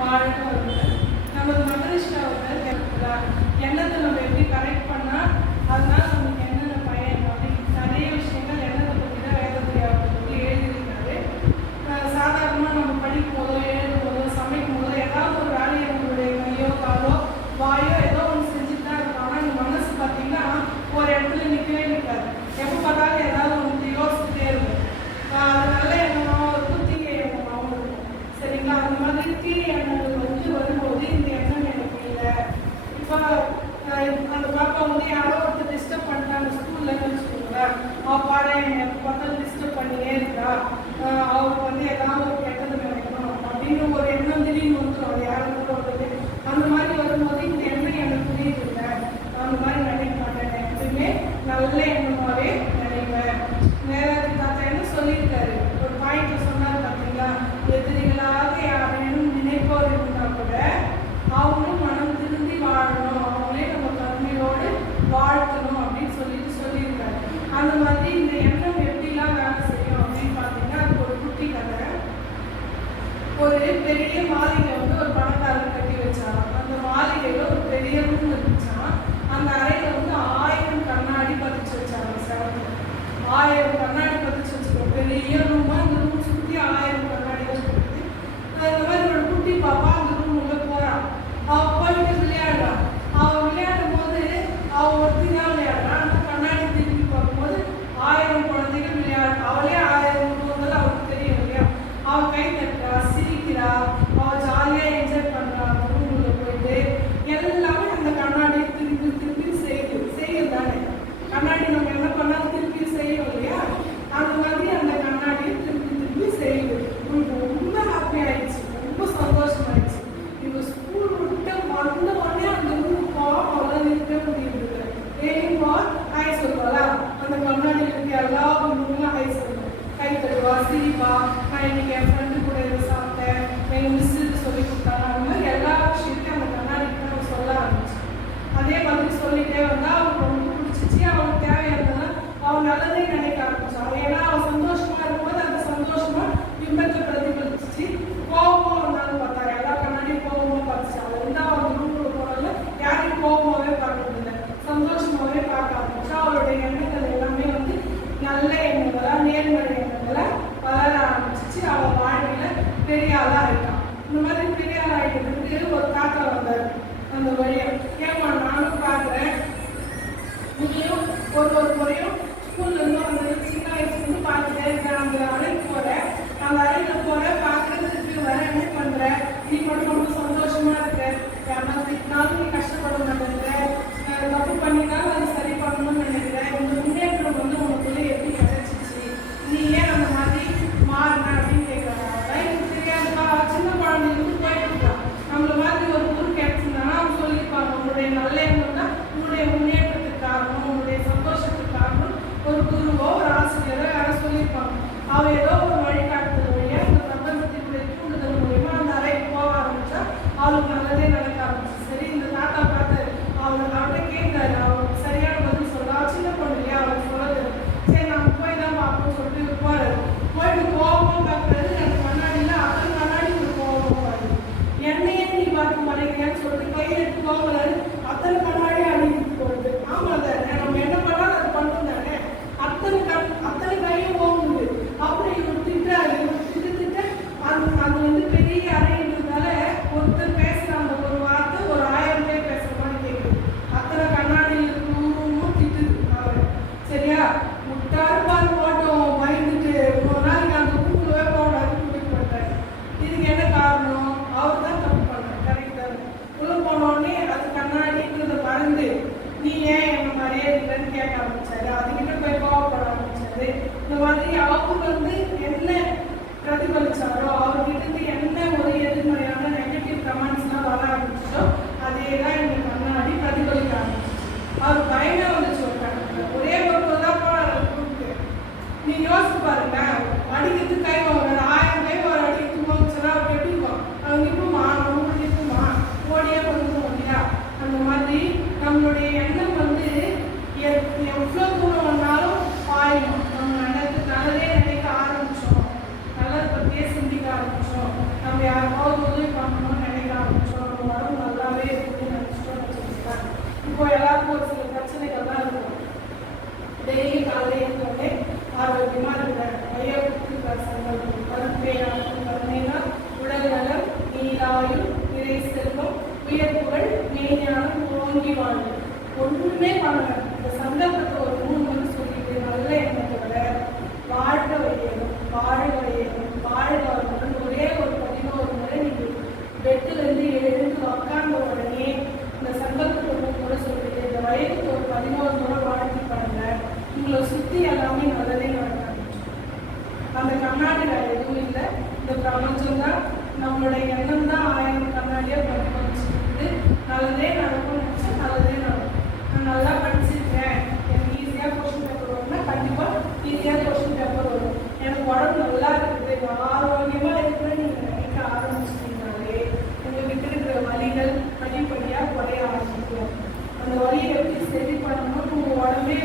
வாழ்க வளமுடன். நமது மகரிஷா அவர்கள் எண்ணத்தை நம்ம எப்படி கரெக்ட் பண்ணால் அதனால நமக்கு என்னென்ன பயன் அப்படின்னு நிறைய விஷயங்கள் எண்ணத்தை பற்றி தான் வேதத்தை அவர்கள் வந்து எழுதியிருக்காரு. சாதாரணமாக நம்ம படிக்கும் போதோ எழுதும் போதோ சமைக்கும் போதோ ஏதாவது ஒரு வேலையை நம்மளுடைய கையோ காலோ வாயோ ஏதோ ஒன்று செஞ்சுட்டு தான் இருக்கும். ஆனால் இந்த மனசு பார்த்தீங்கன்னா ஒரு இடத்துல நிற்கவே நிற்காது. எப்போ பார்த்தாலும் ஏதாவது ஒன்று யோசிச்சுட்டே இருக்கும். அது நல்ல எண்ணமாகவும் இருக்கும், தீய எண்ணமாகவும் இருக்கும். சரிங்களா? அந்த மாதிரி தீய எண்ணங்கள் வந்து வரும்போது இந்த எண்ணம் எனக்கு இல்லை. இப்போ அந்த பாப்பா வந்து யாரோ ஒருத்தர் டிஸ்டர்ப் பண்ணிட்டாங்க ஸ்கூல்ல வச்சுக்கோங்களேன். அவள் பாட எனக்கு பார்த்தாலும் டிஸ்டர்ப் பண்ணியே இருக்கா, அவருக்கு வந்து ஏதாவது ஒரு கெட்டது நினைக்கணும் அப்படின்னு ஒரு எண்ணம் திடீர்னு வந்துடும். அது யாரும் கூட வருது. அந்த மாதிரி வரும்போது இந்த எண்ணம் எனக்கு புரியுது இல்லை, அந்த மாதிரி நினைக்க மாட்டேன், எப்பவுமே நல்ல எண்ணமாகவே நினைப்பேன். நேராக தாத்தா என்ன சொல்லியிருக்காரு, ஒரு பாயிண்ட் சொன்னார் பார்த்தீங்களா, எதிரிகளாக யாரேனும் நினைப்போர் இருந்தால் கூட அவங்களும் மனம் திரும்பி வாழணும், அவங்களே நம்ம கருணையோடு வாழ்த்தணும் அப்படின்னு சொல்லியிருக்காரு. அந்த மாதிரி இந்த எண்ணம் எப்படிலாம் வேலை செய்யும் அப்படின்னு பார்த்தீங்கன்னா அதுக்கு ஒரு குட்டி கதை. ஒரு பெரிய மாளிகை வந்து ஒரு பணக்காரர் கட்டி வச்சாராம். அந்த மாளிகையில் ஒரு பெரிய ரூம் இருந்துச்சான். அந்த அறையில் வந்து 1000 கண்ணாடி பதிச்சு வச்சாங்க. சேவத்தில் 1000 கண்ணாடி பதிச்சு வச்சுக்கோம். பெரிய ரூமா, அந்த ரூம் சுற்றி 1000 கண்ணாடி வச்சுருக்கு. இந்த மாதிரி ஒரு குட்டி பாப்பா அந்த ரூம் உள்ள போறான். அவள் போயிட்டு விளையாடுறான். அவள் விளையாடும் போது அவள் ஒருத்தி தான் விளையாடுறான். அந்த கண்ணாடி திரும்பி பார்க்கும்போது 1000 குழந்தைகள் விளையாடு. அவளே 1000 போகும்போது அவளுக்கு தெரியும் இல்லையா. அவள் கை தட்டுறா, சிரிக்கிறா, அவள் ஜாலியாக என்ஜாய் பண்ணுறா. அந்த ரூமுள்ள போயிட்டு எல்லாமே அந்த கண்ணாடியை திருப்பி திருப்பி செய்யும் தானே. கண்ணாடி நம்ம என்ன பண்ணாலும் திருப்பி செய்யும் இல்லையா. அந்த மாதிரி அந்த கண்ணாடியை திருப்பி திருப்பி செய்யுது. உங்களுக்கு ரொம்ப ஹாப்பி ஆயிடுச்சு, ரொம்ப சந்தோஷமாயிடுச்சு. இப்போ ஸ்கூல் விட்டு வந்த உடனே அந்த ரூம் போகிறோம், அவ்வளோ நிற்க முடியுது. ஏமா ஹாய் சொல்லுவாளா, அந்த கண்ணாடியில் இருக்க எல்லா பொண்ணுங்களும் ஹாய் சொல்லுவோம், கை தருவா, சிரிப்பா, நான் இன்னைக்கு என் ஃப்ரெண்டு கூட இதை சாப்பிட்டேன், எங்கள் மிஸ்ஸுக்கு சொல்லி கொடுத்தாங்க. அந்த மாதிரி எல்லா விஷயத்தையும் அந்த கண்ணாடிக்கு நம்ம சொல்ல ஆரம்பிச்சு. அதே மாதிரி சொல்லிட்டே வந்தால் அவளுக்கு ரொம்ப பிடிச்சிச்சு. அவளுக்கு தேவையானதெல்லாம் அவள் நல்லதே நினைக்க ஆரம்பிச்சாள். ஏன்னா அவள் சந்தோஷமா இருக்கும்போது அந்த சந்தோஷமா பிம்பத்தை பிரதிபலிச்சிச்சு. கோபமாக வந்தாலும் பார்த்தா எல்லா கண்ணாடியும் கோபமாக பார்த்துச்சு. அவள் வந்து அவள் ரூமுக்கு போனால யாரையும் கோபமாகவே பார்க்கறதில்லை, சந்தோஷமாகவே பார்க்க ஆரம்பிச்சா. அவளுடைய எண்ணங்கள் எல்லாமே வந்து நல்ல எண்ணங்களா, நேர்மறை எண்ணங்களா வளர ஆரம்பிச்சிச்சு. அவள் வாழ்க்கையில் பெரிய ஆளாக இருக்கான். இந்த மாதிரி பெரிய ஆள் ஆகிட்டதுக்கு ஒரு தாத்தா வந்தார் அந்த வழியா. ஏமா நானும் பார்க்குறேன், நீயும் ஒரு முறையும் ஸ்கூல்லேருந்து அந்த சின்ன வயசுலேருந்து பார்த்துட்டே இருக்கேன். அந்த அறைக்கு போகிறேன், அந்த அறையில் போகிறேன், பார்க்குறேன், திருப்பி வர என்ன பண்ணுறேன், நீ மட்டும் ரொம்ப சந்தோஷமாக இருக்க, யாரா திட்டினாலும் நீ கஷ்டப்பட மாட்டேங்கிற, தப்பு பண்ணினாலும் அதை சரி பண்ணணும்னு நினைக்கிறேன். இந்த முன்னேற்றம் வந்து உனக்குள்ளே எப்படி கிடைச்சிச்சு, நீ ஏன் அந்த மாதிரி மாறின அப்படின்னு கேட்குறாங்க. எனக்கு தெரியாதுப்பா, சின்ன குழந்தைங்களுக்கு போயிட்டு இருக்கான். நம்மள மாதிரி ஒரு ஊர் கிடைச்சுன்னா அவங்க சொல்லியிருப்பாங்க, உங்களுடைய நல்ல எண்ணம் தான் உங்களுடைய முன்னேற்றத்துக்கு காரணம், உங்களுடைய சந்தோஷத்துக்கு காரணம். ஒரு குருவோ ஒரு ஆசிரியரோ யாரோ சொல்லியிருப்பாங்க. அவள் ஏதோ ஒரு வழிகாட்டுதல் வழியாக இந்த பிரபஞ்சத்தினுடைய தூண்டுதல் மூலியமா அந்த அறைக்கு போக ஆரம்பிச்சா அவளுக்கு நல்லதே நடக்க ஆரம்பிச்சு. சரி, இந்த தாத்தா பார்த்து அவர்கிட்ட கேட்காரு, அவளுக்கு சரியான பதில் சொல்ல. அவள் சின்ன பொண்ணு இல்லையா, அவளுக்கு சொல்லுது. சரி நம்ம போய் தான் பார்ப்போம்னு சொல்லிட்டு போறாரு. போயிட்டு கோபமாக பார்க்குறது அந்த கண்ணாடியில் அத்தனை கண்ணாடி ஒரு கோபமாக வருது. என்னையே நீ பார்க்க மாட்டேங்கிறேன்னு சொல்லிட்டு கையை எடுத்து போகிறாரு. அத்தனை கண்ணாடி அணிஞ்சிட்டு போகுது. ஆமாம் தானே, நம்ம என்ன பண்ணாலும் அது பண்ணும் தானே. அத்தனை கையும் போகுது. அப்புறம் இவர் திட்டாரு. திட்ட அது வந்து பெரிய அறைன்றதுனால ஒருத்தர் பேசுறாங்க ஒரு வார்த்தை ஒரு 1000 பேர் பேசுற மாதிரி கேட்குது. அத்தனை கண்ணாடி இருக்கும் திட்டுது அவர். சரியா, முட்டாரு பால் போட்டோம் பயந்துட்டு ஒரு நாளைக்கு அந்த கூட்டுவே போடாதுன்னு முடிவு பண்ணுறாரு. இதுக்கு என்ன காரணம், அவர் தான் தப்பு பண்ணார். கரெக்டாக உள்ள போனோடனே அது கண்ணாடின்றதை மறந்து நீ ஏன் என்ன மாதிரியே இல்லைன்னு கேட்க ஆரம்பிச்சாரு. அதுக்கிட்ட போய் கோவப்பட ஆரம்பிச்சாரு. இந்த மாதிரி அவங்க வந்து என்ன பிரதிபலிச்சாரோ அவர்கிட்ட என்ன ஒரு எதிர்மறையான நெகட்டிவ் கமெண்ட்ஸ்லாம் வர ஆரம்பிச்சோ அதே தான் இந்த கண்ணாடி பிரதிபலிக்க ஆரம்பிச்சு. அவர் பயணம் வந்துச்சு. ஒரு கணக்கு ஒரே ஒரு தான் போனார் குரூப்புக்கு. நீ யோசிச்சு பாருங்க, அடிக்கிறதுக்கு கை வாங்க 1000 கை ஒரு அடிக்கு வாங்கிச்சுன்னா அவர் எப்படிக்கும், அவங்க நிற்குமா, அவங்க நிற்குமா, ஓடியே கொண்டு இல்லையா. அந்த மாதிரி நம்மளுடைய எண்ணம் வந்து எவ்வளோ தூரம் வந்தாலும் பாயும். நம்ம நல்லதே நினைக்க ஆரம்பிச்சோம், நல்லதை பற்றியே சிந்திக்க ஆரம்பிச்சோம். இப்போ எல்லாருக்கும் ஒரு சில பிரச்சனைகள்லாம் இருக்கும். டெய்லி காலையில் எழுந்தோடனே ஆரோக்கியமாக இருக்கிறேன், ஐயாவுக்கு சங்கல்பம், கருணைனா உடல் நலம், நீலாயும் நிறை செல்வம், உயர்ப்புகள், மெய்ஞானம், ஓங்கி வாழ்வு. ஒன்றுமே பண்ணல, இந்த சங்கல்பத்தை ஒரு 3 முறை சொல்லிட்டு நல்ல எண்ணத்தோட வாழ்க வையணும், வாழ்க வையணும், வாழ்க வரணும் ஒரே ஒரு 11 முறை நீங்கள் பெட்டிலேருந்து எழுந்து உட்கார்ந்த உடனே இந்த சங்கல்பத்தை 3 முறை சொல்லிட்டு இந்த வயதுக்கு ஒரு 11 முறை வாழ்க்கை பாருங்க. உங்களை சுற்றி எல்லாமே நல்லதே நடக்காது. அந்த கண்ணாடி வேற எதுவும் இல்லை, இந்த பிரபஞ்சம் தான், நம்மளுடைய எண்ணம் தான் 1000 கண்ணாடியாக பிரதிபலிச்சுட்டு நல்லதே நடக்கும் நினச்சா நல்லதே நடக்கும். நான் நல்லா படிச்சிருக்கேன், எனக்கு ஈஸியாக கொஸ்டின் பேப்பர் வரும்னா கண்டிப்பாக ஈஸியாக கொஸ்டின் பேப்பர் வரும். எனக்கு உடம்பு நல்லா இருக்குது, ஆரோக்கியமாக இருக்குதுன்னு நீங்கள் நினைக்க ஆரம்பிச்சிட்டீங்கனாலே உங்ககிட்ட இருக்கிற வலிகள் படிப்படியாக குறைய ஆரம்பிக்கும். அந்த வலியை எப்படி சரி பண்ணணும், உங்கள் உடம்பே